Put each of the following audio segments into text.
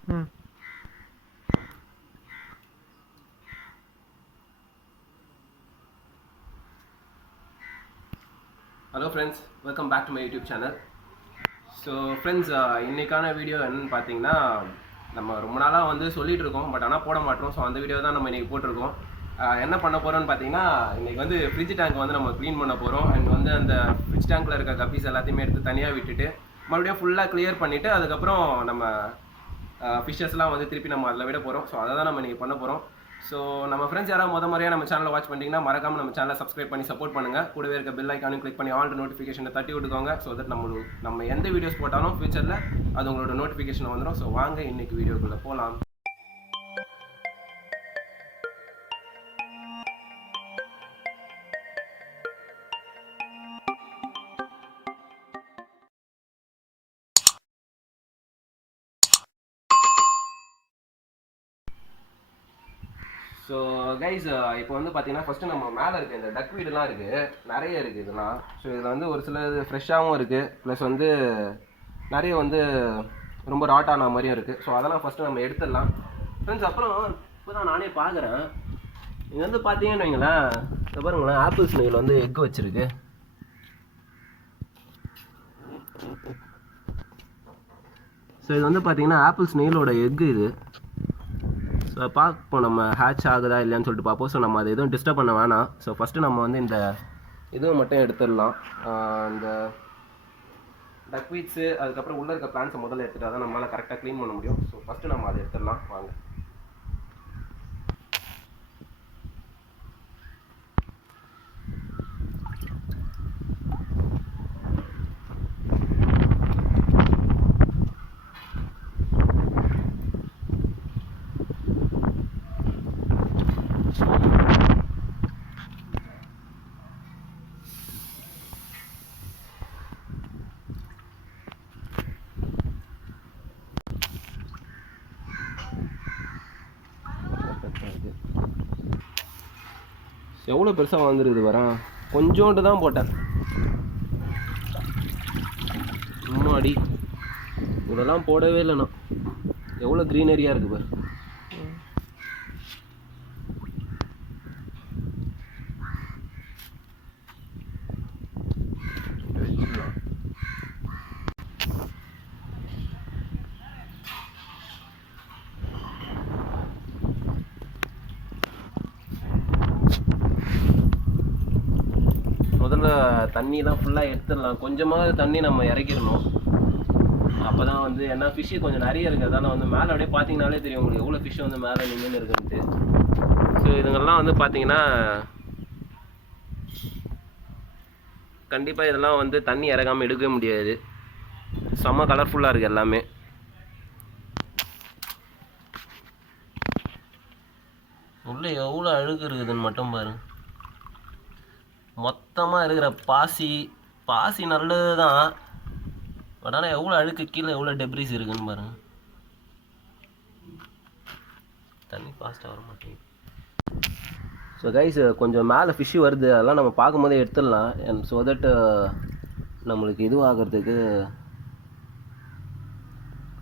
Hello friends, welcome back to my YouTube channel. So friends, இன்னைக்கான video என்னன்னு பார்த்தீங்கன்னா, நம்ம ரொம்ப நாளாக வந்து சொல்லிட்டு இருக்கோம், பட் ஆனால் போட மாட்டோம். ஸோ அந்த வீடியோ தான் நம்ம இன்னைக்கு போட்டிருக்கோம். என்ன பண்ண போகிறோம்னு பார்த்தீங்கன்னா, இன்னைக்கு வந்து ஃப்ரிட்ஜ் டேங்க் வந்து நம்ம க்ளீன் பண்ண போகிறோம். அண்ட் வந்து அந்த ஃப்ரிட்ஜ் டேங்க்கில் இருக்க கப்பீஸ் எல்லாத்தையுமே எடுத்து தனியாக விட்டுட்டு மறுபடியும் ஃபுல்லாக கிளியர் பண்ணிவிட்டு அதுக்கப்புறம் நம்ம ஃபிஷ்ஷஸ்லாம் வந்து திருப்பி நம்ம அதில் விட போகிறோம். ஸோ அதை தான் நம்ம இன்றைக்கி பண்ண போகிறோம். ஸோ நம்ம ஃப்ரெண்ட்ஸ் யாராவது முறையாக நம்ம சேனலை வாட்ச் பண்ணிட்டீங்கன்னா மறக்காமல் நம்ம சேனலை சப்ஸ்கிரைப் பண்ணி சப்போர்ட் பண்ணுங்கள். கூடவே இருக்க பெல் ஐக்கானும் கிளிக் பண்ணி ஆல் நோட்டிஃபிகேஷனை தட்டி விட்டுக்கோங்க. ஸோ தட் நம்ம எந்த வீடியோஸ் போட்டாலும் ஃபியூச்சரில் அது உங்களோட நோட்டிஃபிகேஷன் வந்துடும். ஸோ வாங்க இன்றைக்கி வீடியோக்குள்ளே போகலாம். ஸோ கைஸ், இப்போ வந்து பார்த்தீங்கன்னா ஃபஸ்ட்டு நம்ம மேலே இருக்குது இந்த டக் வீடுலாம் இருக்குது, நிறைய இருக்குது இதெல்லாம். ஸோ இதில் வந்து ஒரு சில இது ஃப்ரெஷ்ஷாகவும் இருக்குது, ப்ளஸ் வந்து நிறைய வந்து ரொம்ப ராட் ஆன மாதிரியும் இருக்குது. ஸோ அதெல்லாம் ஃபஸ்ட்டு நம்ம எடுத்துடலாம் ஃப்ரெண்ட்ஸ். அப்புறம் இப்போ தான் நானே பார்க்குறேன், இங்கே வந்து பார்த்தீங்கன்னு வைங்களேன், இப்போ பாருங்களேன், ஆப்பிள் ஸ்னேல் வந்து எக் வச்சுருக்கு. ஸோ இது வந்து பார்த்தீங்கன்னா ஆப்பிள் ஸ்னேலோட எக்கு இது. ஸோ பார்ப்போம் நம்ம ஹேட்ச் ஆகுதா இல்லையான்னு சொல்லிட்டு பார்ப்போம். ஸோ நம்ம அதை எதுவும் டிஸ்டர்ப் பண்ண வேணாம். ஸோ ஃபஸ்ட்டு நம்ம வந்து இந்த இதுவும் மட்டும் எடுத்துடலாம். இந்த டக்வீட்ஸு அதுக்கப்புறம் உள்ளே இருக்க பிளான்ஸை முதல்ல எடுத்துகிட்டு தான் நம்மளால் கரெக்டாக க்ளீன் பண்ண முடியும். ஸோ ஃபஸ்ட்டு நம்ம அதை எடுத்துடலாம் வாங்க. எவ்வளோ பெருசாக வந்துருக்குது வரேன், கொஞ்சோண்டு தான் போட்டேன். முன்னாடி இதெல்லாம் போடவே இல்லைண்ணா, எவ்வளோ க்ரீனரியாக இருக்குது பாரு. முதல்ல தண்ணிலாம் ஃபுல்லாக எடுத்துடலாம், கொஞ்சமாக தண்ணி நம்ம இறக்கிடணும். அப்போ தான் வந்து ஏன்னா ஃபிஷ்ஷு கொஞ்சம் நிறைய இருக்கிறதால வந்து மேலே அப்படியே பார்த்தீங்கனாலே தெரியும் உங்களுக்கு எவ்வளோ ஃபிஷ்ஷு வந்து மேலே நின்று இருக்குன்ட்டு. ஸோ இதுங்கெல்லாம் வந்து பார்த்தீங்கன்னா கண்டிப்பாக இதெல்லாம் வந்து தண்ணி இறக்காமல் எடுக்கவே முடியாது. செம்ம கலர்ஃபுல்லாக இருக்குது எல்லாமே. உள்ளே எவ்வளோ அழுக்கு இருக்குதுன்னு மட்டும் பாருங்க. மொத்தமாக இருக்கிற பாசி நல்லது தான், பட் ஆனால் எவ்வளோ அழுக்கு கீழே எவ்வளோ டெப்ரிஸ் இருக்குன்னு பாருங்கள். தண்ணி ஃபாஸ்ட்டாக வர மாட்டேங்குது. ஸோ கைஸ், கொஞ்சம் மேலே ஃபிஷ்ஷு வருது, அதெல்லாம் நம்ம பார்க்கும்போதே எடுத்துடலாம். அண்ட் ஸோ தட் நம்மளுக்கு இதுவாகிறதுக்கு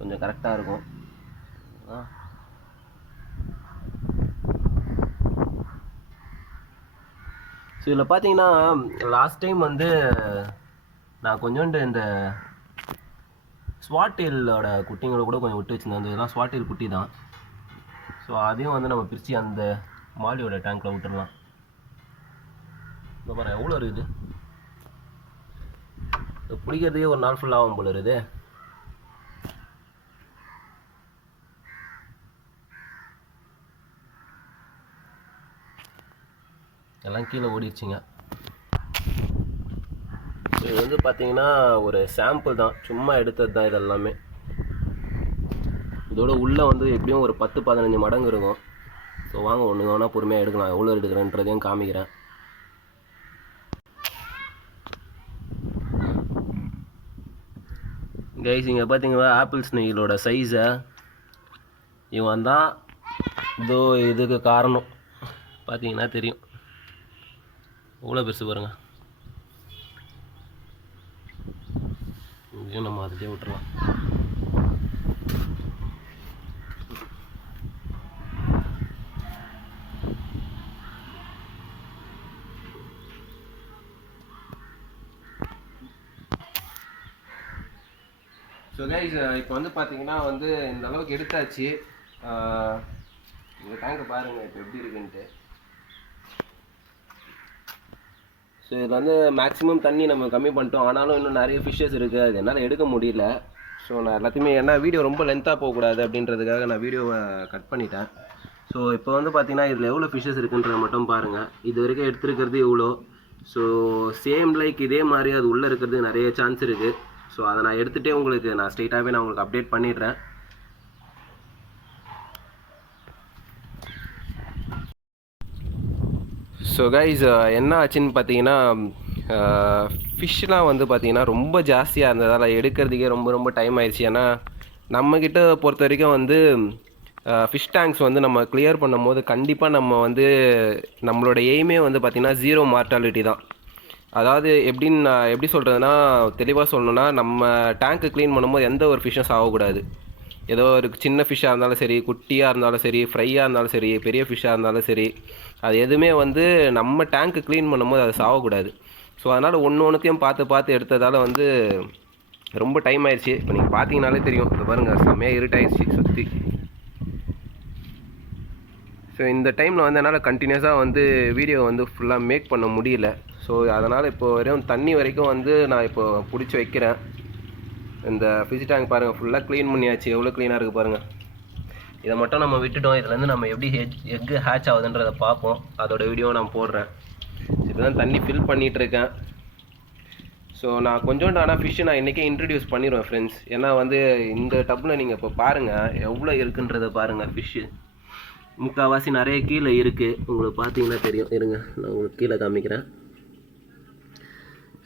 கொஞ்சம் கரெக்டாக இருக்கும். ஸோ இதில் பார்த்தீங்கன்னா லாஸ்ட் டைம் வந்து நான் கொஞ்சோண்டு இந்த ஸ்வாட்டேலோட குட்டிங்களை கூட கொஞ்சம் விட்டு வச்சுருந்தேன். அந்த இதெல்லாம் ஸ்வாட்டேல் குட்டி தான். ஸோ அதையும் வந்து நம்ம பிரித்து அந்த மாலியோட டேங்க்கில் விட்டுடலாம். இந்த பாருங்க எவ்வளோ இருக்குது, பிடிக்கிறதுக்கே ஒரு நாள் ஃபுல்லாக ஆகும் போல இருக்குது. எல்லாம் கீழே ஓடிடுச்சிங்க. இது வந்து பார்த்தீங்கன்னா ஒரு சாம்பிள் தான், சும்மா எடுத்தது தான் இதெல்லாமே. இதோட உள்ளே வந்து எப்படியும் ஒரு 10-15 மடங்கு இருக்கும். ஸோ வாங்க ஒன்று வேணால் பொறுமையாக எடுக்கலாம், எவ்வளோ எடுக்கிறேன்றதையும் காமிக்கிறேன். கைஸ், இங்கே பார்த்தீங்கன்னா ஆப்பிள் ஸ்னெயிலோட சைஸை இவன் தான் இதோ இதுக்கு காரணம். பார்த்தீங்கன்னா தெரியும் எவ்வளோ பெருசு பாருங்க. இதையும் நம்ம அதிலே விட்டுறலாம். ஸோ கைஸ் இப்போ வந்து பார்த்தீங்கன்னா வந்து இந்த அளவுக்கு எடுத்தாச்சு. இந்த டேங்கை பாருங்கள் இப்போ எப்படி இருக்குன்ட்டு. ஸோ இதில் வந்து மேக்ஸிமம் தண்ணி நம்ம கம்மி பண்ணிட்டோம். ஆனாலும் இன்னும் நிறைய ஃபிஷ்ஷஸ் இருக்குது, அது என்னால் எடுக்க முடியல. ஸோ நான் எல்லாத்தையுமே ஏன்னா வீடியோ ரொம்ப லென்த்தாக போகக்கூடாது அப்படின்றதுக்காக நான் வீடியோவை கட் பண்ணிட்டேன். ஸோ இப்போ வந்து பார்த்தீங்கன்னா இதில் எவ்வளோ ஃபிஷ்ஷஸ் இருக்குன்றத மட்டும் பாருங்கள். இது வரைக்கும் எடுத்துருக்கிறது இவ்வளோ. ஸோ சேம் லைக் இதே மாதிரி அது உள்ளே இருக்கிறது நிறைய சான்ஸ் இருக்குது. ஸோ அதை நான் எடுத்துகிட்டே உங்களுக்கு நான் ஸ்ட்ரெயிட்டாகவே நான் உங்களுக்கு அப்டேட் பண்ணிடுறேன். ஸோ கைஸ் என்ன ஆச்சுன்னு பார்த்தீங்கன்னா ஃபிஷ்லாம் வந்து பார்த்தீங்கன்னா ரொம்ப ஜாஸ்தியாக இருந்ததால் எடுக்கிறதுக்கே ரொம்ப ரொம்ப டைம் ஆயிடுச்சு. ஏன்னா நம்மக்கிட்ட பொறுத்த வரைக்கும் வந்து ஃபிஷ் டேங்க்ஸ் வந்து நம்ம கிளியர் பண்ணும் போது கண்டிப்பாக நம்ம வந்து நம்மளோட எய்மே வந்து பார்த்திங்கன்னா 0 மார்ட்டாலிட்டி தான். அதாவது எப்படின்னு நான் எப்படி சொல்கிறதுனா தெளிவாக சொல்லணுன்னா, நம்ம டேங்க்கு க்ளீன் பண்ணும்போது எந்த ஒரு ஃபிஷ்ஷும் சாகக்கூடாது. ஏதோ ஒரு சின்ன ஃபிஷ்ஷாக இருந்தாலும் சரி, குட்டியாக இருந்தாலும் சரி, ஃப்ரையாக இருந்தாலும் சரி, பெரிய ஃபிஷ்ஷாக இருந்தாலும் சரி, அது எதுவுமே வந்து நம்ம டேங்க்கு க்ளீன் பண்ணும்போது அது சாகக்கூடாது. ஸோ அதனால் ஒன்றுத்தையும் பார்த்து எடுத்ததால் வந்து ரொம்ப டைம் ஆயிடுச்சு. இப்போ நீங்கள் பார்த்தீங்கனாலே தெரியும், இப்போ பாருங்கள் செம்மையாக இருட்டாயிடுச்சு சுற்றி. ஸோ இந்த டைமில் வந்து என்னால் கண்டினியூஸாக வந்து வீடியோ வந்து ஃபுல்லாக மேக் பண்ண முடியல. ஸோ அதனால் இப்போ வரையும் தண்ணி வரைக்கும் வந்து நான் இப்போ பிடிச்சி வைக்கிறேன். இந்த ஃபிஷ் டேங்க் பாருங்கள் ஃபுல்லாக க்ளீன் பண்ணியாச்சு. எவ்வளோ க்ளீனாக இருக்குது பாருங்கள். இதை மட்டும் நம்ம விட்டுட்டோம். இதுலேருந்து நம்ம எப்படி எக்கு ஹேட்ச் ஆகுதுன்றதை பார்ப்போம். அதோட வீடியோ நான் போடுறேன். இப்போ தான் தண்ணி ஃபில் பண்ணிகிட்ருக்கேன். ஸோ நான் கொஞ்சோண்டு ஆனால் ஃபிஷ்ஷு நான் இன்றைக்கே இன்ட்ரடியூஸ் பண்ணிடுவேன் ஃப்ரெண்ட்ஸ். ஏன்னா வந்து இந்த டப்பில் நீங்கள் இப்போ பாருங்கள் எவ்வளோ இருக்குன்றதை பாருங்கள். ஃபிஷ்ஷு முக்கால்வாசி நிறைய கீழே இருக்குது, உங்களுக்கு பார்த்தீங்கன்னா தெரியும். இருங்க நான் உங்களுக்கு கீழே காமிக்கிறேன்.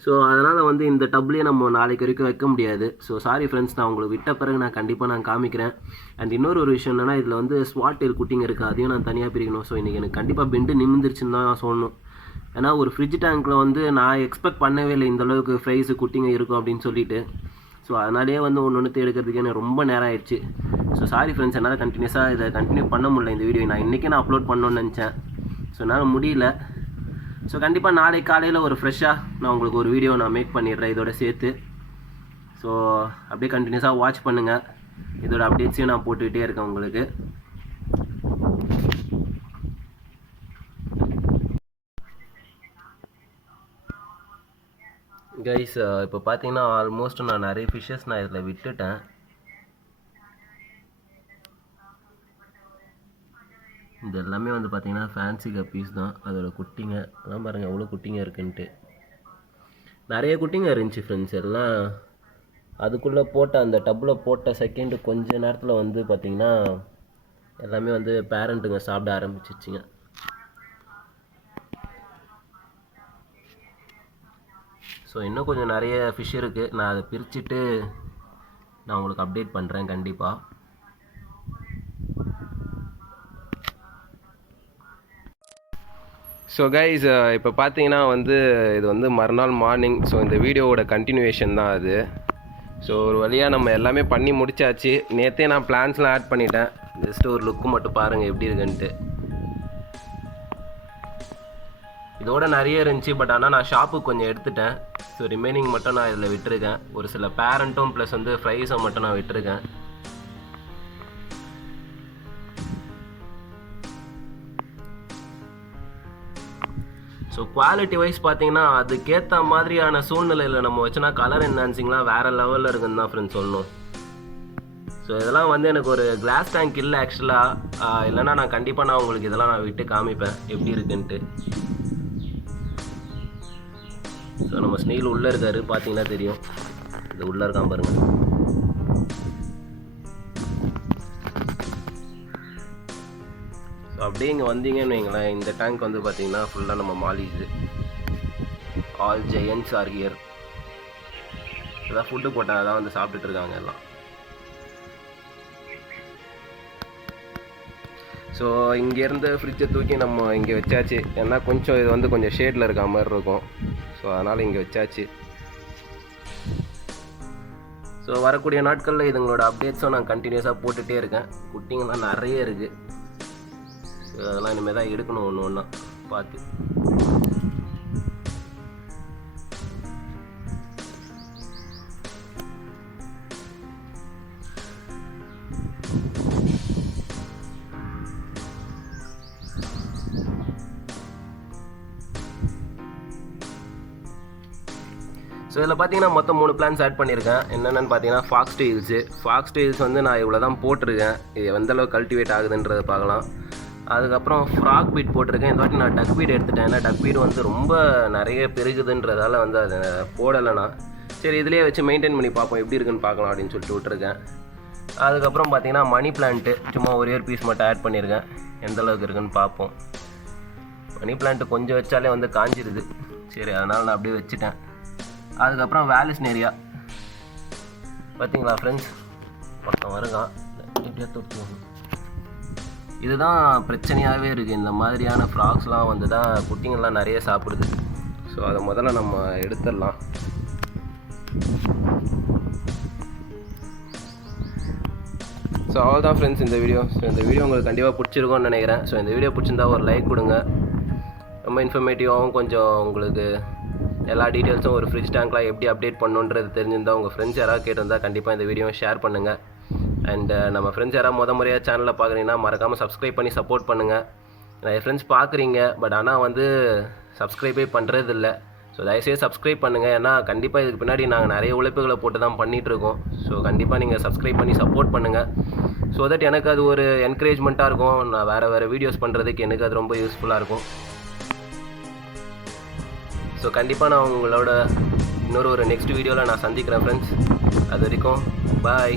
ஸோ அதனால் வந்து இந்த டப்லேயே நம்ம நாளைக்கு வரைக்கும் வைக்க முடியாது. ஸோ சாரி ஃப்ரெண்ட்ஸ், நான் உங்களுக்கு விட்ட பிறகு நான் கண்டிப்பாக நான் காமிக்கிறேன். அண்ட் இன்னொரு விஷயம் என்னென்னா, இதில் வந்து ஸ்வாட் டெயில் குட்டிங்க இருக்குது, அதையும் நான் தனியாக பிரிக்கணும். ஸோ இன்றைக்கி எனக்கு கண்டிப்பாக பெண்டு நிமிந்துருச்சுன்னு தான் நான் சொல்லணும். ஏன்னா ஒரு ஃப்ரிட்ஜ் டேங்க்கில் வந்து நான் எக்ஸ்பெக்ட் பண்ணவே இல்லை இந்தளவுக்கு ஃப்ரைஸு குட்டிங்க இருக்கும் அப்படின்னு சொல்லிட்டு. ஸோ அதனாலேயே வந்து ஒன்று எடுக்கிறதுக்கு எனக்கு ரொம்ப நேரம் ஆயிடுச்சு. ஸோ சாரி ஃப்ரெண்ட்ஸ், என்னால் கண்டினியூஸாக இதை கண்டினியூ பண்ண முடியல. இந்த வீடியோ நான் இன்றைக்கே நான் அப்லோட் பண்ணணும்னு நினச்சேன். ஸோ என்னால் முடியல. ஸோ கண்டிப்பாக நாளைக்கு காலையில் ஒரு ஃப்ரெஷ்ஷாக நான் உங்களுக்கு ஒரு வீடியோ நான் மேக் பண்ணிடுறேன் இதோட சேர்த்து. ஸோ அப்படியே கண்டினியூஸாக வாட்ச் பண்ணுங்கள். இதோட அப்டேட்ஸையும் நான் போட்டுக்கிட்டே இருக்கேன் உங்களுக்கு. கைஸ் இப்போ பார்த்தீங்கன்னா ஆல்மோஸ்ட் நான் நிறைய ஃபிஷ்ஷஸ் நான் இதில் விட்டுட்டேன். இது எல்லாமே வந்து பார்த்தீங்கன்னா ஃபேன்சி கப்பீஸ் தான். அதோட குட்டிங்க அதான் பாருங்கள் எவ்வளோ குட்டிங்க இருக்குன்ட்டு. நிறைய குட்டிங்க இருந்துச்சு ஃப்ரெண்ட்ஸ். எல்லாம் அதுக்குள்ளே போட்ட அந்த டப்பில் போட்ட செகண்டு கொஞ்ச நேரத்தில் வந்து பார்த்திங்கன்னா எல்லாமே வந்து பேரண்ட்டுங்க சாப்பிட ஆரம்பிச்சிருச்சிங்க. ஸோ இன்னும் கொஞ்சம் நிறைய ஃபிஷ் இருக்குது. நான் அதை பிரிச்சுட்டு நான் உங்களுக்கு அப்டேட் பண்ணுறேன் கண்டிப்பாக. ஸோ கைஸ் இப்போ பார்த்தீங்கன்னா வந்து இது வந்து மறுநாள் மார்னிங். ஸோ இந்த வீடியோவோட கண்டினியூவேஷன் தான் அது. ஸோ ஒரு வழியாக நம்ம எல்லாமே பண்ணி முடிச்சாச்சு. நேற்றே நான் பிளான்ஸ்லாம் ஆட் பண்ணிட்டேன். ஜஸ்ட்டு ஒரு லுக்கு மட்டும் பாருங்கள் எப்படி இருக்குன்ட்டு. இதோட நிறைய இருந்துச்சு, பட் ஆனால் நான் ஷாப்புக்கு கொஞ்சம் எடுத்துட்டேன். ஸோ ரிமைனிங் மட்டும் நான் இதில் விட்டுருக்கேன். ஒரு சில பேரண்ட்டும் ப்ளஸ் வந்து ஃப்ரைஸை மட்டும் நான் விட்டுருக்கேன். ஸோ குவாலிட்டி வைஸ் பார்த்தீங்கன்னா அதுக்கேற்ற மாதிரியான சூழ்நிலையில் நம்ம வச்சோன்னா கலர் என்ஹான்சிங்லாம் வேறு லெவலில் இருக்குன்னு தான் ஃப்ரெண்ட்ஸ் சொல்லணும். ஸோ இதெல்லாம் வந்து எனக்கு ஒரு கிளாஸ் டேங்க் இல்லை ஆக்சுவலாக. இல்லைன்னா நான் கண்டிப்பாக நான் உங்களுக்கு இதெல்லாம் நான் விட்டு காமிப்பேன் எப்படி இருக்குன்ட்டு. ஸோ நம்ம ஸ்னீல் உள்ளே இருக்காரு பார்த்தீங்கன்னா தெரியும். இது உள்ளே இருக்கான் பாருங்கள். ஸோ அப்படியே இங்கே வந்தீங்கன்னு வைங்களேன், இந்த டேங்க் வந்து பார்த்தீங்கன்னா ஃபுல்லாக நம்ம மாலிஸு ஆல் ஜெயன்ட்ஸ் ஆர் ஹியர். இதெல்லாம் ஃபுட்டு போட்டால் அதான் வந்து சாப்பிட்டுட்டு இருக்காங்க எல்லாம். ஸோ இங்கேருந்து ஃப்ரிட்ஜை தூக்கி நம்ம இங்கே வச்சாச்சு. ஏன்னா கொஞ்சம் இது வந்து கொஞ்சம் ஷேடில் இருக்க மாதிரி இருக்கும். ஸோ அதனால் இங்கே வச்சாச்சு. ஸோ வரக்கூடிய நாட்களில் இதுங்களோட அப்டேட்ஸும் நான் கண்டினியூஸாக போட்டுகிட்டே இருக்கேன். குட்டிங்கெல்லாம் நிறைய இருக்குது. ஸோ அதெல்லாம் இனிமேல் தான் எடுக்கணும் ஒன்று ஒன்றா பார்த்து. இதில் பார்த்தீங்கன்னா மொத்தம் 3 பிளான்ஸ் ஆட் பண்ணியிருக்கேன். என்னென்னு பார்த்தீங்கன்னா ஃபாக்ஸ் டெயில்ஸ் வந்து நான் இவ்வளோ தான் போட்டிருக்கேன். இது எந்தளவு கல்டிவேட் ஆகுதுன்றதை பார்க்கலாம். அதுக்கப்புறம் ஃப்ராக் பீட் போட்டிருக்கேன். இந்த வாட்டி நான் டக் பீட் எடுத்துட்டேன். ஏன்னா டக் பீட் வந்து ரொம்ப நிறைய பெருகுதுன்றதால வந்து அதை போடலைண்ணா. சரி இதிலேயே வச்சு மெயின்டைன் பண்ணி பார்ப்போம் எப்படி இருக்குன்னு பார்க்கலாம் அப்படின்னு சொல்லிட்டு விட்டுருக்கேன். அதுக்கப்புறம் பார்த்தீங்கன்னா மணி பிளான்ட்டு சும்மா ஒரே ஒரு பீஸ் மட்டும் ஆட் பண்ணியிருக்கேன். எந்தளவுக்கு இருக்குன்னு பார்ப்போம். மணி பிளான்ட்டு கொஞ்சம் வச்சாலே வந்து காஞ்சிருது. சரி அதனால் நான் அப்படியே வச்சுட்டேன். அதுக்கப்புறம் வேலிஸ்னேரியா பார்த்தீங்களா ஃப்ரெண்ட்ஸ், பக்கம் வருங்க எப்படியா தொட்டு. இதுதான் பிரச்சனையாகவே இருக்குது. இந்த மாதிரியான ஃப்ராக்ஸ்லாம் வந்து தான் குட்டிங்கள்லாம் நிறைய சாப்பிடுது. ஸோ அதை முதல்ல நம்ம எடுத்துடலாம். ஸோ அவ்வளோதான் ஃப்ரெண்ட்ஸ் இந்த வீடியோ. ஸோ இந்த வீடியோ உங்களுக்கு கண்டிப்பாக பிடிச்சிருக்கும்னு நினைக்கிறேன். ஸோ இந்த வீடியோ பிடிச்சிருந்தா ஒரு லைக் கொடுங்க. ரொம்ப இன்ஃபர்மேட்டிவாகவும் கொஞ்சம் உங்களுக்கு எல்லா டீட்டெயில்ஸும் ஒரு ஃப்ரிட்ஜ் டேங்க்லாம் எப்படி அப்டேட் பண்ணுன்றது தெரிஞ்சிருந்தால் உங்கள் ஃப்ரெண்ட்ஸ் யாராவது கேட்டிருந்தால் கண்டிப்பாக இந்த வீடியோவை ஷேர் பண்ணுங்கள். அண்ட் நம்ம ஃப்ரெண்ட்ஸ் யாராவது முறையாக சேனலில் பார்க்குறீங்கன்னா மறக்காமல் சப்ஸ்கிரைப் பண்ணி சப்போர்ட் பண்ணுங்கள். நிறைய ஃப்ரெண்ட்ஸ் பார்க்குறீங்க பட் ஆனால் வந்து சப்ஸ்கிரைபே பண்ணுறதில்ல. ஸோ தயவுசெய்து சப்ஸ்கிரைப் பண்ணுங்கள். ஏன்னா கண்டிப்பாக இதுக்கு பின்னாடி நாங்கள் நிறைய உழைப்புகளை போட்டு தான் பண்ணிகிட்ருக்கோம். ஸோ கண்டிப்பாக நீங்கள் சப்ஸ்கிரைப் பண்ணி சப்போர்ட் பண்ணுங்கள். ஸோ தட் எனக்கு அது ஒரு என்கரேஜ்மெண்ட்டாக இருக்கும். நான் வேறு வீடியோஸ் பண்ணுறதுக்கு எனக்கு அது ரொம்ப யூஸ்ஃபுல்லாக இருக்கும். ஸோ கண்டிப்பாக நான் உங்களோட இன்னொரு நெக்ஸ்ட் வீடியோவில் நான் சந்திக்கிறேன் ஃப்ரெண்ட்ஸ். அது வரைக்கும் பாய்.